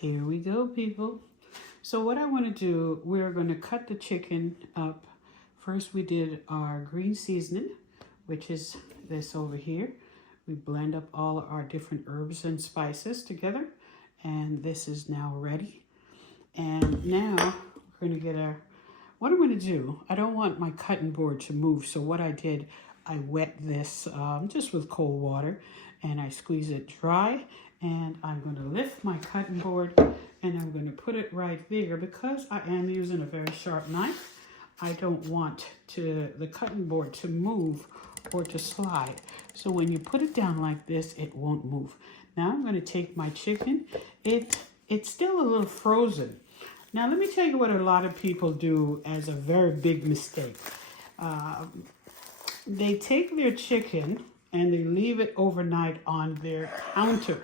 Here we go, people. So what I want to do, we're going to cut the chicken up. First we did our green seasoning, which is this over here. We blend up all our different herbs and spices together. And this is now ready. And now we're going to get our, what I'm going to do, I don't want my cutting board to move. So what I did, I wet this just with cold water and I squeeze it dry. And I'm going to lift my cutting board and I'm going to put it right there because I am using a very sharp knife. I don't want the cutting board to move or to slide. So when you put it down like this, it won't move. Now I'm going to take my chicken. It's still a little frozen. Now let me tell you what a lot of people do as a very big mistake. They take their chicken and they leave it overnight on their counter.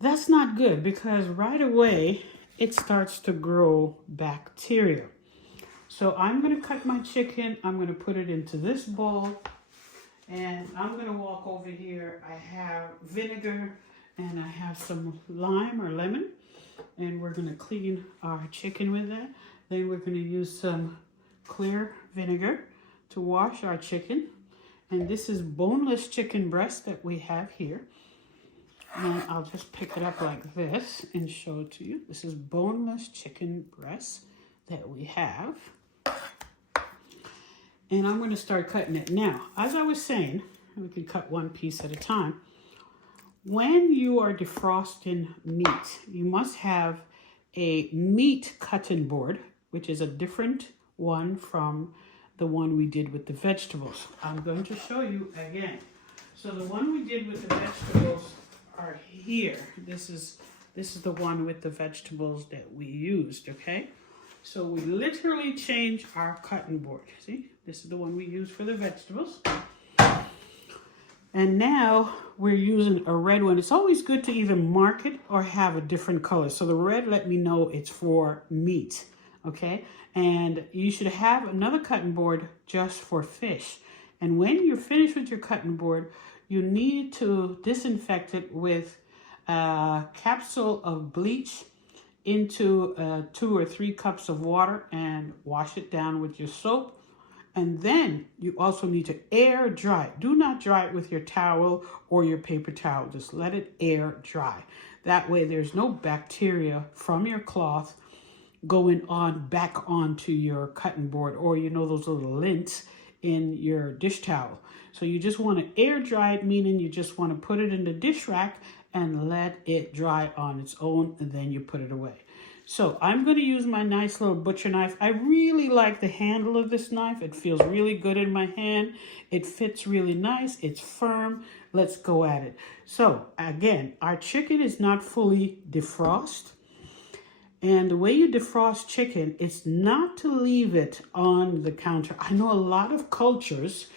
That's not good because right away it starts to grow bacteria. So I'm going to cut my chicken. I'm going to put it into this bowl and I'm going to walk over here. I have vinegar and I have some lime or lemon and we're going to clean our chicken with that. Then we're going to use some clear vinegar to wash our chicken. And this is boneless chicken breast that we have here. And I'll just pick it up like this and show it to you. This is boneless chicken breast that we have. And I'm going to start cutting it. Now, as I was saying, we can cut one piece at a time. When you are defrosting meat, you must have a meat cutting board, which is a different one from the one we did with the vegetables. I'm going to show you again. So the one we did with the vegetables are here. This is the one with the vegetables that we used, okay? So we literally changed our cutting board. See, this is the one we used for the vegetables. And now we're using a red one. It's always good to either mark it or have a different color. So the red let me know it's for meat, okay? And you should have another cutting board just for fish. And when you're finished with your cutting board, you need to disinfect it with a capsule of bleach into 2 or 3 cups of water and wash it down with your soap. And then you also need to air dry it. Do not dry it with your towel or your paper towel. Just let it air dry. That way there's no bacteria from your cloth going on back onto your cutting board or those little lints in your dish towel. So you just want to air dry it, meaning you just want to put it in the dish rack and let it dry on its own, and then you put it away. So I'm going to use my nice little butcher knife. I really like the handle of this knife. It feels really good in my hand. It fits really nice. It's firm. Let's go at it. So again, our chicken is not fully defrosted. And the way you defrost chicken, it's not to leave it on the counter. I know a lot of cultures,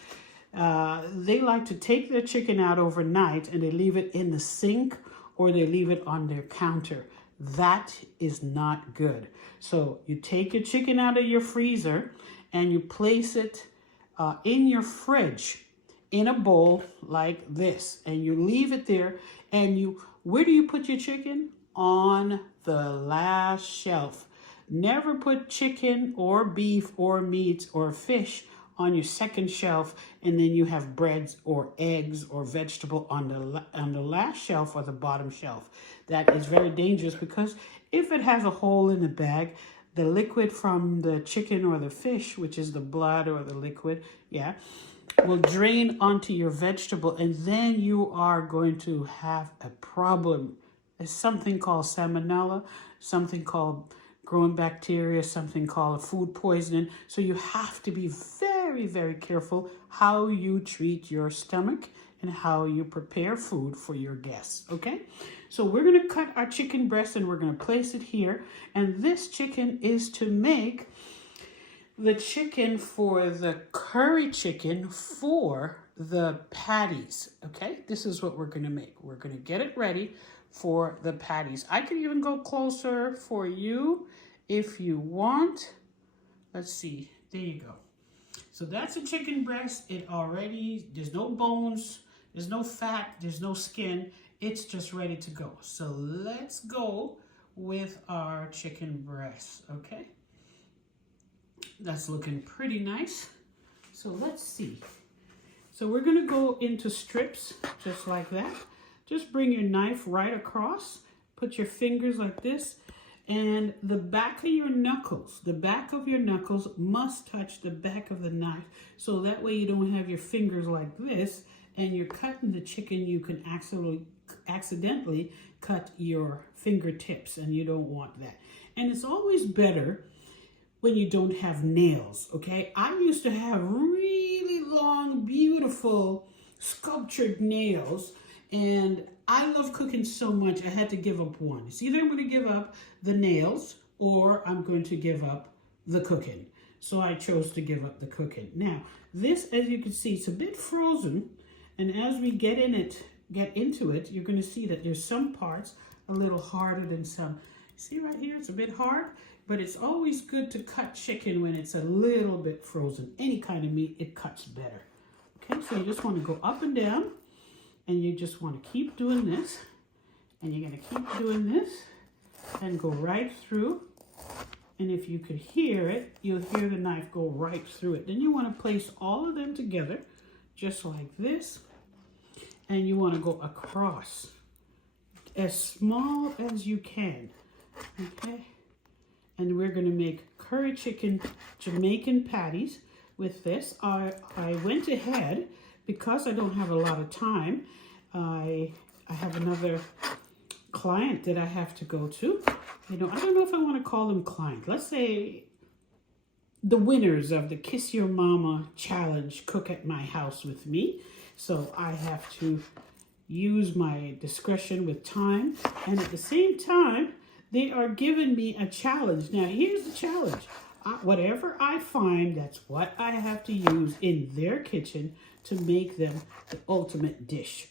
they like to take their chicken out overnight and they leave it in the sink or they leave it on their counter. That is not good. So you take your chicken out of your freezer and you place it in your fridge in a bowl like this. And you leave it there. And where do you put your chicken? On the last shelf. Never put chicken or beef or meat or fish on your second shelf and then you have breads or eggs or vegetable on the last shelf or the bottom shelf. That is very dangerous because if it has a hole in the bag, the liquid from the chicken or the fish, which is the blood or the liquid, will drain onto your vegetable and then you are going to have a problem. There's something called salmonella, something called growing bacteria, something called food poisoning. So you have to be very, very careful how you treat your stomach and how you prepare food for your guests, okay? So we're going to cut our chicken breast and we're going to place it here. And this chicken is to make the chicken for the curry chicken for the patties, okay? This is what we're going to make. We're going to get it ready for the patties. I can even go closer for you if you want. Let's see. There you go. So that's a chicken breast. There's no bones, there's no fat, there's no skin. it's just ready to go. So let's go with our chicken breast, okay? That's looking pretty nice. So let's see. So we're gonna go into strips just like that. Just bring your knife right across, put your fingers like this, and the back of your knuckles must touch the back of the knife. So that way you don't have your fingers like this and you're cutting the chicken, you can accidentally cut your fingertips, and you don't want that. And it's always better when you don't have nails, okay? I used to have really long, beautiful, sculptured nails, and I love cooking so much, I had to give up one. It's either I'm gonna give up the nails or I'm going to give up the cooking. So I chose to give up the cooking. Now, this, as you can see, it's a bit frozen, and as we get into it, you're gonna see that there's some parts a little harder than some. See right here, it's a bit hard, but it's always good to cut chicken when it's a little bit frozen. Any kind of meat, it cuts better. Okay, so you just want to go up and down, and you just want to keep doing this, and you're going to keep doing this, and go right through. And if you could hear it, you'll hear the knife go right through it. Then you want to place all of them together, just like this, and you want to go across as small as you can, okay? And we're going to make curry chicken Jamaican patties with this. I went ahead, because I don't have a lot of time, I have another client that I have to go to. You know, I don't know if I want to call them client. Let's say the winners of the Kiss Your Mama challenge cook at my house with me. So I have to use my discretion with time. And at the same time, they are giving me a challenge. Now, here's the challenge. Whatever I find, that's what I have to use in their kitchen to make them the ultimate dish.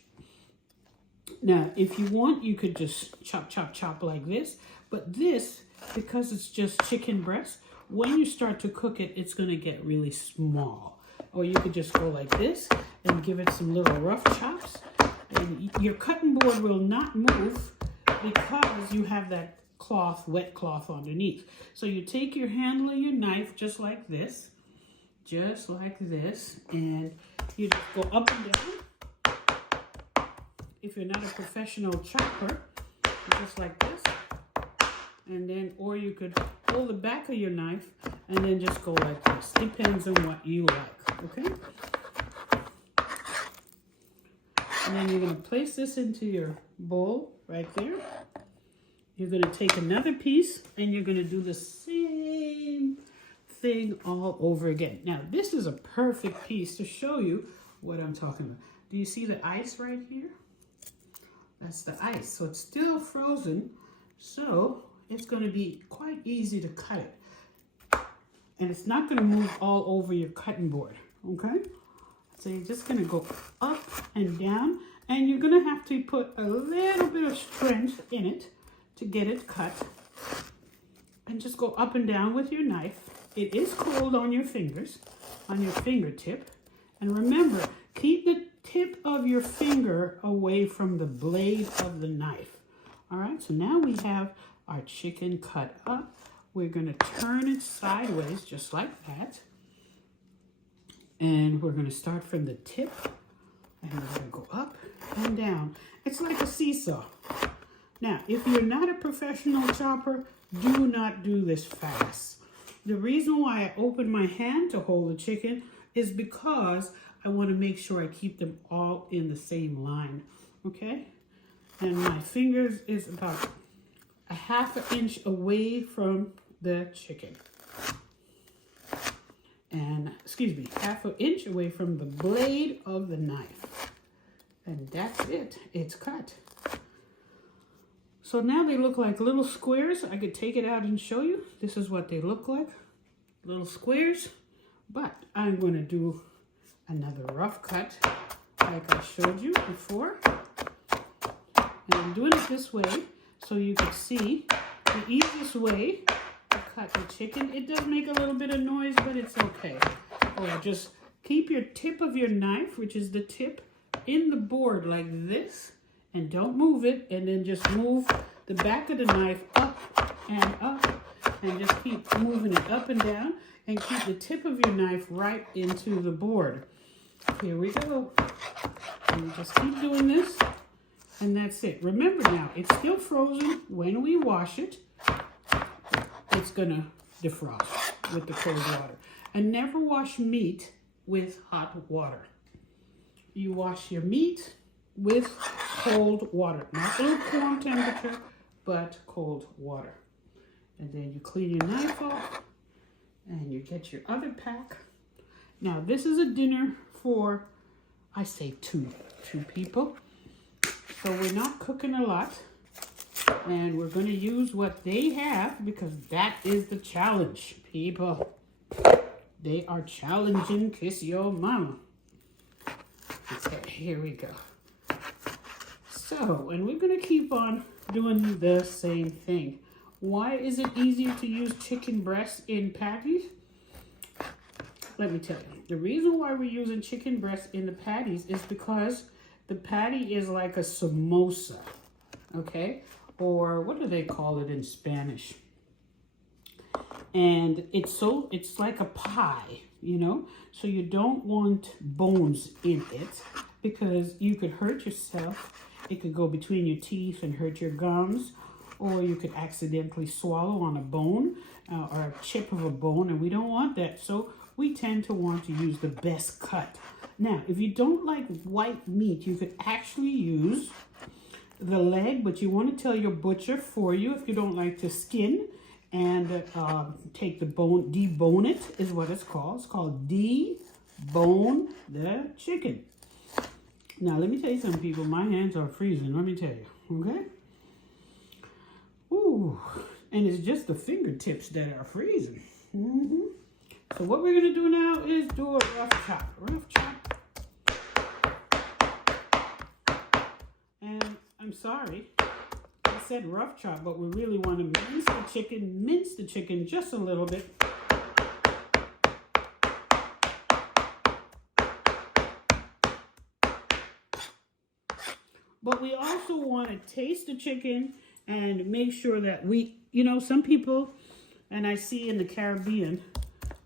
Now, if you want, you could just chop, chop, chop like this. But this, because it's just chicken breast, when you start to cook it, it's going to get really small. Or you could just go like this and give it some little rough chops. And your cutting board will not move because you have that cloth, wet cloth underneath. So you take your handle of your knife just like this, and you just go up and down. If you're not a professional chopper, just like this, and then, or you could pull the back of your knife and then just go like this. Depends on what you like, okay? And then you're going to place this into your bowl right there. You're going to take another piece and you're going to do the same thing all over again. Now, this is a perfect piece to show you what I'm talking about. Do you see the ice right here? That's the ice. So it's still frozen. So it's going to be quite easy to cut it. And it's not going to move all over your cutting board. Okay? So you're just going to go up and down. And you're going to have to put a little bit of strength in it to get it cut. And just go up and down with your knife. It is cold on your fingers, on your fingertip. And remember, keep the tip of your finger away from the blade of the knife. All right, so now we have our chicken cut up. We're going to turn it sideways just like that. And we're going to start from the tip. And we're going to go up and down. It's like a seesaw. Now, if you're not a professional chopper, do not do this fast. The reason why I open my hand to hold the chicken is because I want to make sure I keep them all in the same line, okay? And my fingers is about a ½ inch away from the chicken. And, excuse me, ½ inch away from the blade of the knife. And that's it. It's cut. So now they look like little squares. I could take it out and show you. This is what they look like. Little squares. But I'm going to do another rough cut like I showed you before. And I'm doing it this way so you can see the easiest way to cut the chicken. It does make a little bit of noise, but it's okay. Or just keep your tip of your knife, which is the tip, in the board like this. And don't move it, and then just move the back of the knife up, and just keep moving it up and down, and keep the tip of your knife right into the board. Here we go. And you just keep doing this, and that's it. Remember now, it's still frozen. When we wash it, it's gonna defrost with the cold water. And never wash meat with hot water. You wash your meat with cold water, not lukewarm temperature, but cold water. And then you clean your knife off, and you get your other pack. Now this is a dinner for, I say two people. So we're not cooking a lot, and we're going to use what they have because that is the challenge, people. They are challenging Kiss Your Mama. Okay, here we go. So, and we're going to keep on doing the same thing. Why is it easier to use chicken breast in patties? Let me tell you. The reason why we're using chicken breast in the patties is because the patty is like a samosa, okay? Or what do they call it in Spanish? And it's like a pie, you know? So you don't want bones in it because you could hurt yourself. It could go between your teeth and hurt your gums, or you could accidentally swallow on a bone or a chip of a bone, and we don't want that. So we tend to want to use the best cut. Now, if you don't like white meat, you could actually use the leg, but you want to tell your butcher for you if you don't like the skin, and take the bone, debone it is what it's called. It's called debone the chicken. Now, let me tell you something, people. My hands are freezing, let me tell you, okay? Ooh, and it's just the fingertips that are freezing. So what we're going to do now is do a rough chop. Rough chop. And I'm sorry, I said rough chop, but we really want to mince the chicken just a little bit. But we also want to taste the chicken and make sure that we, you know, some people, and I see in the Caribbean,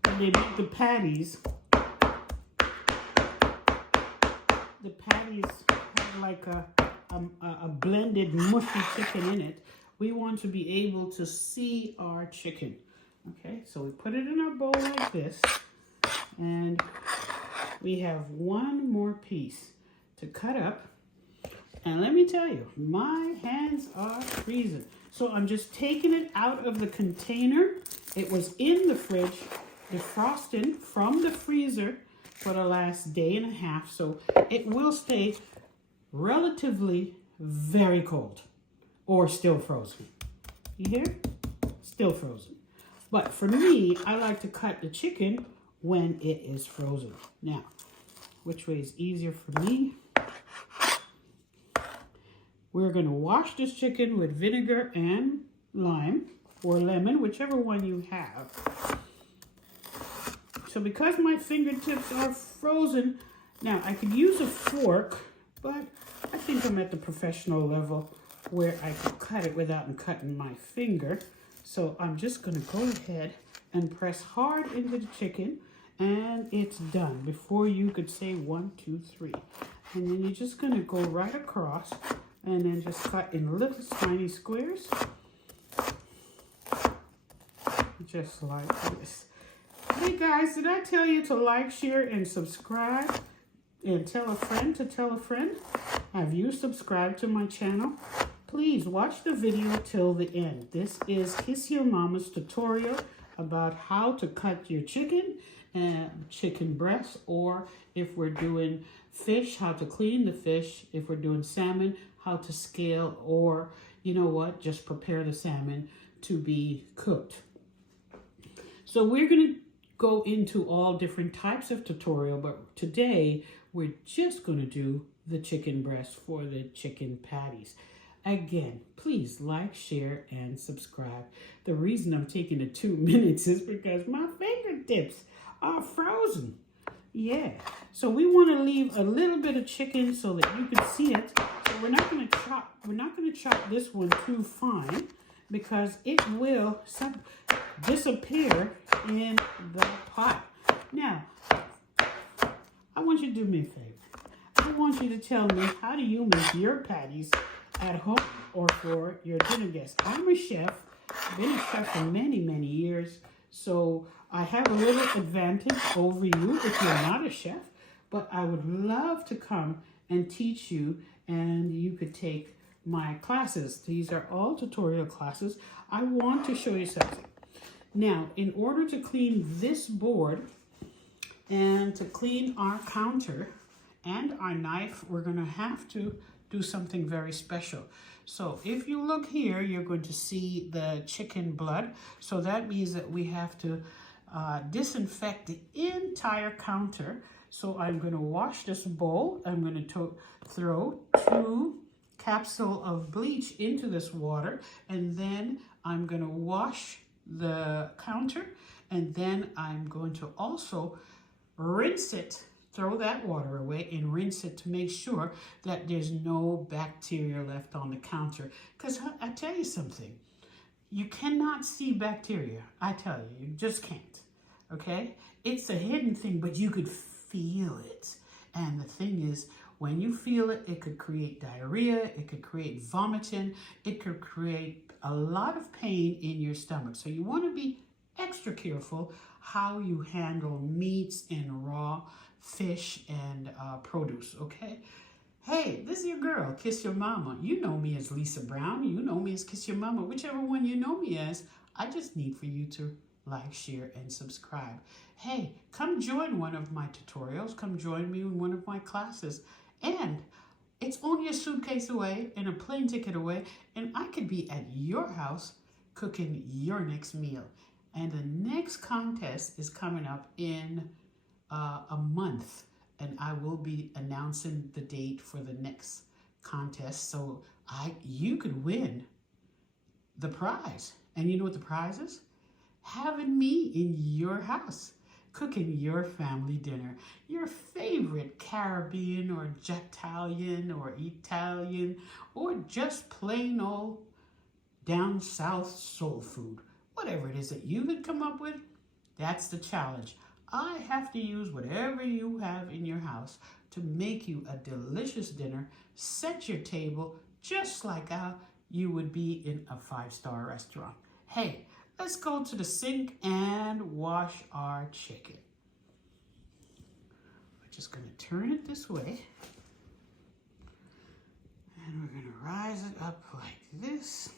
when they make the patties have like a blended mushy chicken in it. We want to be able to see our chicken. Okay, so we put it in our bowl like this, and we have one more piece to cut up. And let me tell you, my hands are freezing. So I'm just taking it out of the container. It was in the fridge, defrosting from the freezer for the last day and a half. So it will stay relatively very cold or still frozen. You hear? Still frozen. But for me, I like to cut the chicken when it is frozen. Now, which way is easier for me? We're going to wash this chicken with vinegar and lime or lemon, whichever one you have. So because my fingertips are frozen, now I could use a fork, but I think I'm at the professional level where I could cut it without cutting my finger. So I'm just going to go ahead and press hard into the chicken, and it's done before you could say 1, 2, 3. And then you're just going to go right across and then just cut in little tiny squares, just like this. Hey guys, did I tell you to like, share, and subscribe? And tell a friend to tell a friend? Have you subscribed to my channel? Please watch the video till the end. This is Kiss Your Mama's tutorial about how to cut your chicken and chicken breast, or if we're doing fish, how to clean the fish. If we're doing salmon, how to scale, or you know what, just prepare the salmon to be cooked. So we're going to go into all different types of tutorial, but today we're just going to do the chicken breast for the chicken patties. Again, please like, share, and subscribe. The reason I'm taking the 2 minutes is because my fingertips are frozen. Yeah, so we want to leave a little bit of chicken so that you can see it. So we're not going to chop this one too fine because it will disappear in the pot. Now, I want you to do me a favor. I want you to tell me, how do you make your patties at home or for your dinner guests? I'm a chef. I've been a chef for many, many years. So I have a little advantage over you if you're not a chef. But I would love to come and teach you, and you could take my classes. These are all tutorial classes. I want to show you something. Now, in order to clean this board and to clean our counter and our knife, we're going to have to do something very special. So if you look here, you're going to see the chicken blood. So that means that we have to disinfect the entire counter. So I'm going to wash this bowl. I'm going to throw 2 capsules of bleach into this water, and then I'm going to wash the counter, and then I'm going to also rinse it, throw that water away and rinse it to make sure that there's no bacteria left on the counter. Because I tell you something, you cannot see bacteria. I tell you, you just can't, okay? It's a hidden thing, but you could feel it. And the thing is, when you feel it, it could create diarrhea, it could create vomiting, it could create a lot of pain in your stomach. So you want to be extra careful how you handle meats and raw fish and produce, okay? Hey, this is your girl, Kiss Your Mama. You know me as Lisa Brown. You know me as Kiss Your Mama. Whichever one you know me as, I just need for you to like, share, and subscribe. Hey, come join one of my tutorials. Come join me in one of my classes. And it's only a suitcase away and a plane ticket away, and I could be at your house cooking your next meal. And the next contest is coming up in a month, and I will be announcing the date for the next contest. So you could win the prize. And you know what the prize is? Having me in your house, cooking your family dinner, your favorite Caribbean or Jatalian or Italian or just plain old down south soul food. Whatever it is that you could come up with, that's the challenge. I have to use whatever you have in your house to make you a delicious dinner, set your table just like how you would be in a 5-star restaurant. Hey, let's go to the sink and wash our chicken. We're just going to turn it this way. And we're going to rise it up like this.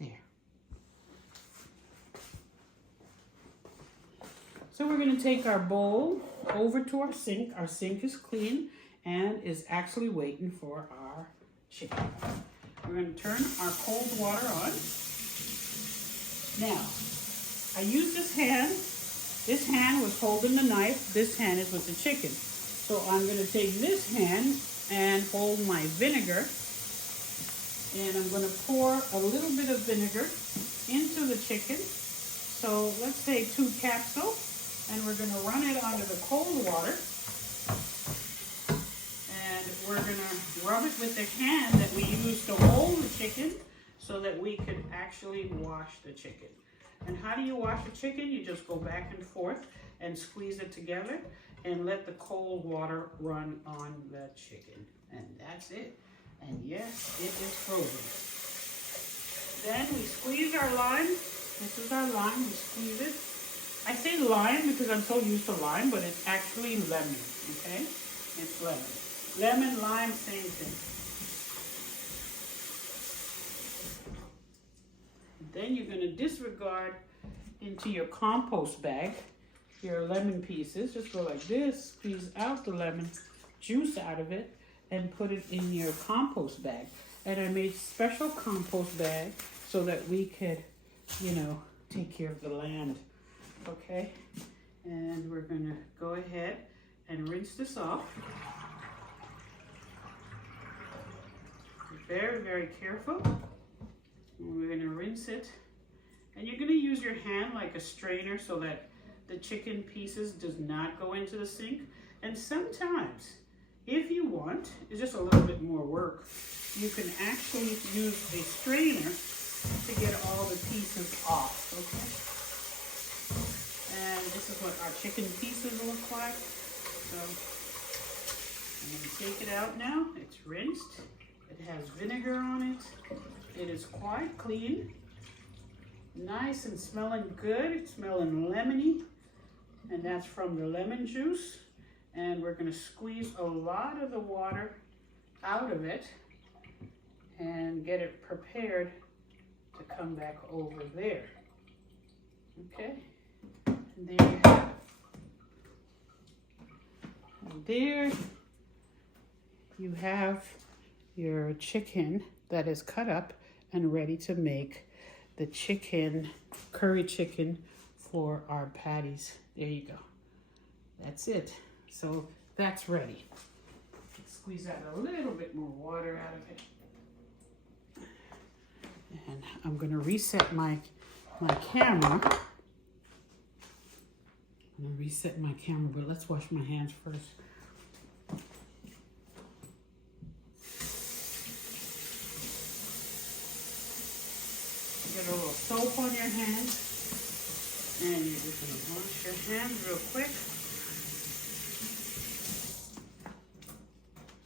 There. So we're going to take our bowl over to our sink. Our sink is clean and is actually waiting for our chicken. We're going to turn our cold water on. Now, I use this hand. This hand was holding the knife. This hand is with the chicken. So I'm going to take this hand and hold my vinegar. And I'm going to pour a little bit of vinegar into the chicken. So let's say 2 capsules. And we're going to run it under the cold water. And we're going to rub it with the hand that we used to hold the chicken so that we could actually wash the chicken. And how do you wash a chicken? You just go back and forth and squeeze it together and let the cold water run on the chicken. And that's it. And yes, it is frozen. Then we squeeze our lime. This is our lime. We squeeze it. I say lime because I'm so used to lime, but it's actually lemon, okay? It's lemon. Lemon, lime, same thing. Then you're going to disregard into your compost bag your lemon pieces. Just go like this, squeeze out the lemon juice out of it, and put it in your compost bag. And I made special compost bag so that we could, take care of the land. Okay? And we're gonna go ahead and rinse this off. very, very careful. We're going to rinse it. And you're going to use your hand like a strainer so that the chicken pieces does not go into the sink. And sometimes, if you want, it's just a little bit more work, you can actually use a strainer to get all the pieces off, okay? And this is what our chicken pieces look like. So I'm going to take it out now. It's rinsed. It has vinegar on it. It is quite clean. Nice and smelling good. It's smelling lemony. And that's from the lemon juice. And we're going to squeeze a lot of the water out of it and get it prepared to come back over there. Okay. And there you have it. And there you have your chicken that is cut up and ready to make the chicken, curry chicken for our patties. There you go. That's it. So that's ready. Squeeze out a little bit more water out of it. And I'm going to reset my camera. I'm going to reset my camera, but let's wash my hands first. Get a little soap on your hands, and you're just going to wash your hands real quick.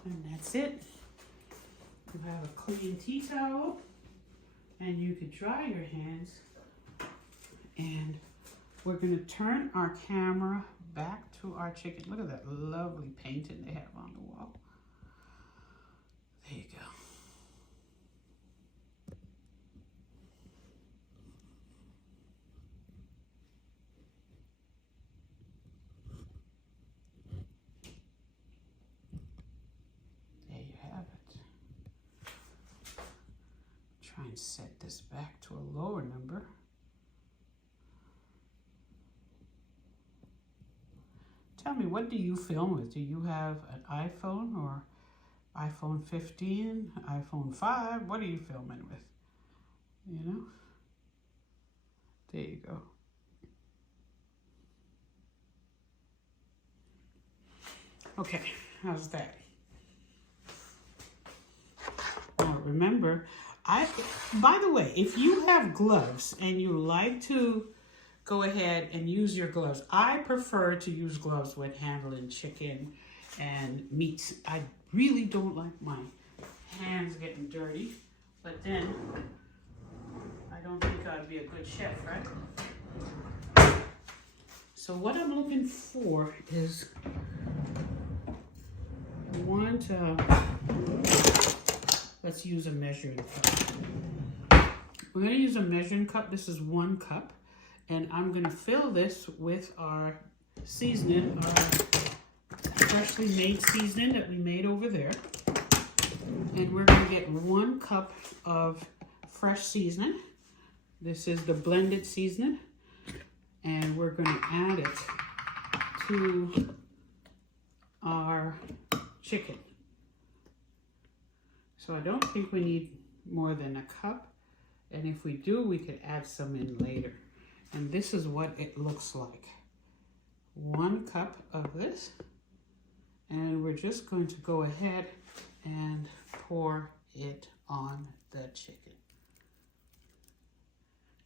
And that's it. You have a clean tea towel, and you can dry your hands. And we're going to turn our camera back to our chicken. Look at that lovely painting they have on the wall. There you go. Try and set this back to a lower number. Tell me, what do you film with? Do you have an iPhone or iPhone 15, iPhone 5? What are you filming with? You know? There you go. Okay, how's that? Now remember, by the way, if you have gloves and you like to go ahead and use your gloves, I prefer to use gloves when handling chicken and meats. I really don't like my hands getting dirty, but then I don't think I'd be a good chef, right? So what I'm looking for is let's use a measuring cup. We're going to use a measuring cup. This is 1 cup. And I'm going to fill this with our seasoning, our freshly made seasoning that we made over there. And we're going to get 1 cup of fresh seasoning. This is the blended seasoning. And we're going to add it to our chicken. So I don't think we need more than a cup. And if we do, we could add some in later. And this is what it looks like. 1 cup of this. And we're just going to go ahead and pour it on the chicken.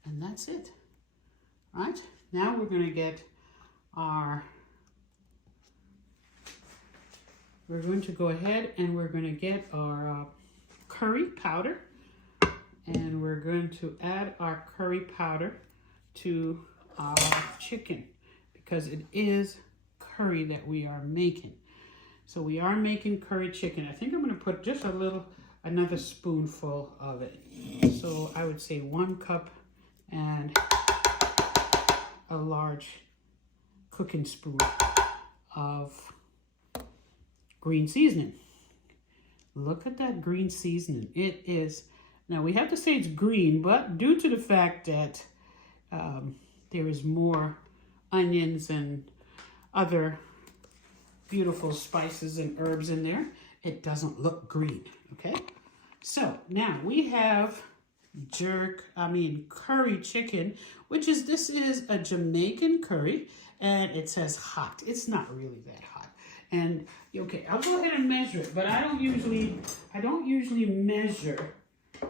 And that's it. All right, now we're going to get we're going to go ahead and we're going to get our curry powder. And we're going to add our curry powder to our chicken because it is curry that we are making. So we are making curry chicken. I think I'm going to put just another spoonful of it. So I would say 1 cup and a large cooking spoon of green seasoning. Look at that green seasoning. It is, now we have to say it's green, but due to the fact that there is more onions and other beautiful spices and herbs in there, it doesn't look green, okay? So now we have curry chicken, this is a Jamaican curry, and it says hot. It's not really that hot. And okay, I'll go ahead and measure it, but I don't usually measure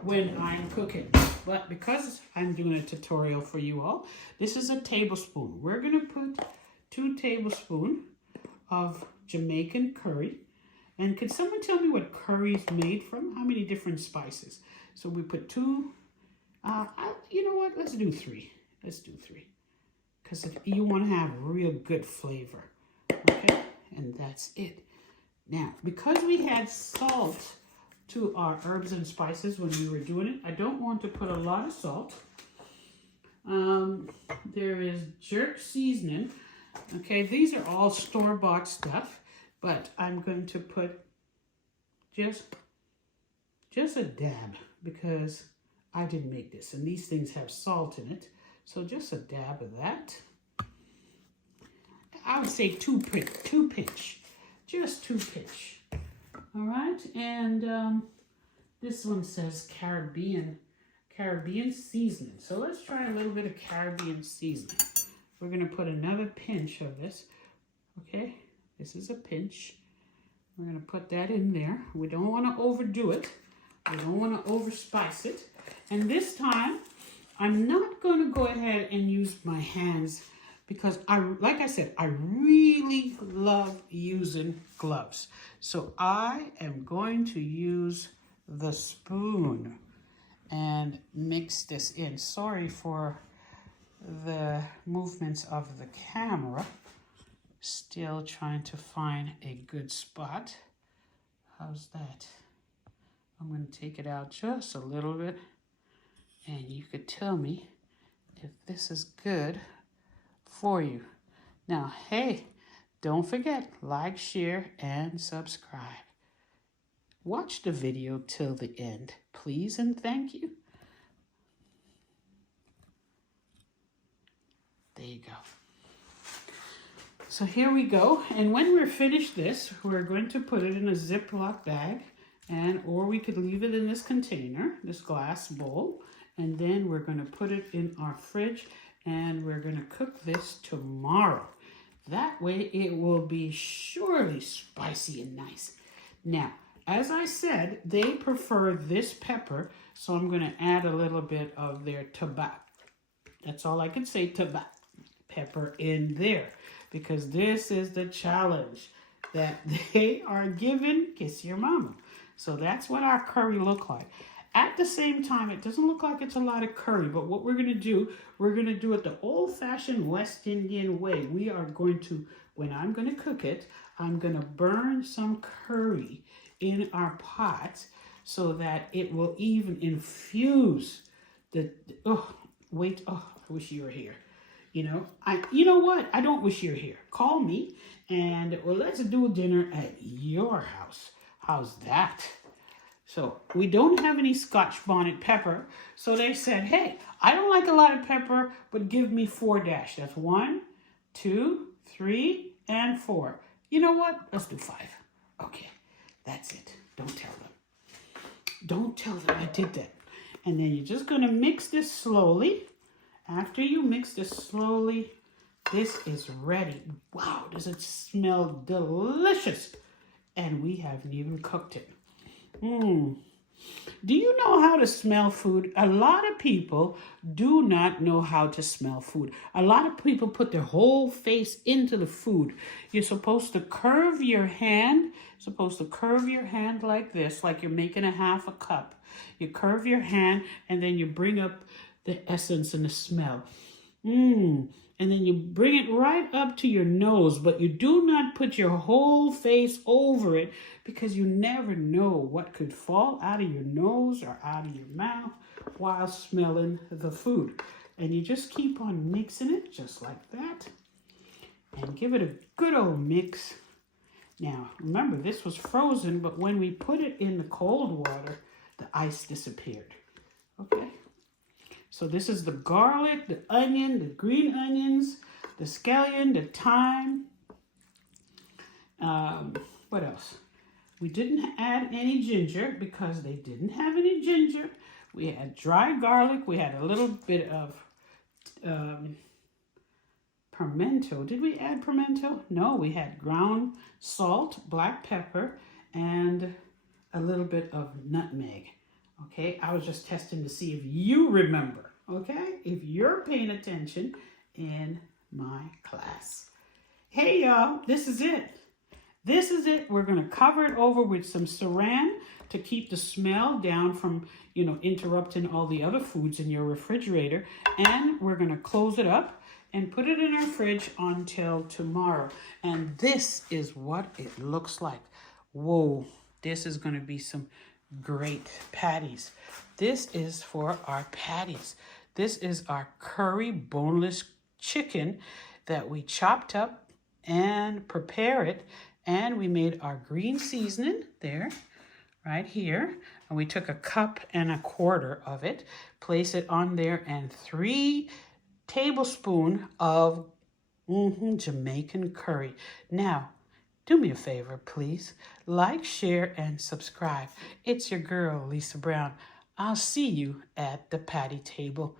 when I'm cooking. But because I'm doing a tutorial for you all, this is a tablespoon. We're gonna put 2 tablespoons of Jamaican curry. And could someone tell me what curry is made from? How many different spices? So we put 2. You know what? Let's do 3. Let's do 3. Because you want to have real good flavor. Okay? And that's it. Now, because we had salt to our herbs and spices when we were doing it, I don't want to put a lot of salt. There is jerk seasoning. Okay, these are all store-bought stuff. But I'm going to put just a dab because I didn't make this. And these things have salt in it. So just a dab of that. I would say 2 pinch. Just 2 pinch. All right. And this one says Caribbean seasoning. So let's try a little bit of Caribbean seasoning. We're going to put another pinch of this. Okay. This is a pinch. We're going to put that in there. We don't want to overdo it. We don't want to overspice it. And this time, I'm not going to go ahead and use my hands because, like I said, I really love using gloves. So I am going to use the spoon and mix this in. Sorry for the movements of the camera. Still trying to find a good spot. How's that? I'm going to take it out just a little bit, and you could tell me if this is good for you. Now, hey, don't forget, like, share, and subscribe. Watch the video till the end, please and thank you. There you go. So here we go, and when we're finished this, we're going to put it in a Ziploc bag, or we could leave it in this container, this glass bowl, and then we're going to put it in our fridge, and we're going to cook this tomorrow. That way it will be surely spicy and nice. Now, as I said, they prefer this pepper, so I'm going to add a little bit of their tobacco. That's all I can say, tobacco pepper in there. Because this is the challenge that they are giving Kiss Your Mama. So that's what our curry look like. At the same time, it doesn't look like it's a lot of curry, but what we're going to do it the old-fashioned West Indian way. We are going to, when I'm going to cook it, I'm going to burn some curry in our pot so that it will even infuse I wish you were here. You know what? I don't wish you're here. Call me and let's do dinner at your house. How's that? So we don't have any Scotch bonnet pepper. So they said, hey, I don't like a lot of pepper, but give me 4 dash. That's 1, 2, 3, and 4. You know what? Let's do 5. Okay, that's it. Don't tell them. Don't tell them I did that. And then you're just going to mix this slowly. After you mix this slowly, this is ready. Wow, does it smell delicious? And we haven't even cooked it. Do you know how to smell food? A lot of people do not know how to smell food. A lot of people put their whole face into the food. You're supposed to curve your hand. Like this, like you're making a half a cup. You curve your hand and then you bring up the essence and the smell. And then you bring it right up to your nose, but you do not put your whole face over it because you never know what could fall out of your nose or out of your mouth while smelling the food. And you just keep on mixing it just like that and give it a good old mix. Now, remember, this was frozen, but when we put it in the cold water, the ice disappeared. Okay? So this is the garlic, the onion, the green onions, the scallion, the thyme. What else? We didn't add any ginger because they didn't have any ginger. We had dry garlic. We had a little bit of pimento. Did we add pimento? No, we had ground salt, black pepper, and a little bit of nutmeg. Okay, I was just testing to see if you remember. Okay, if you're paying attention in my class. Hey y'all, this is it. This is it. We're going to cover it over with some saran to keep the smell down from, interrupting all the other foods in your refrigerator. And we're going to close it up and put it in our fridge until tomorrow. And this is what it looks like. Whoa, this is going to be some great patties. This is for our patties. This is our curry boneless chicken that we chopped up and prepare it. And we made our green seasoning there, right here. And we took 1.25 cups of it, place it on there, and 3 tablespoons of Jamaican curry. Now, do me a favor, please. Like, share, and subscribe. It's your girl, Lisa Brown. I'll see you at the patty table.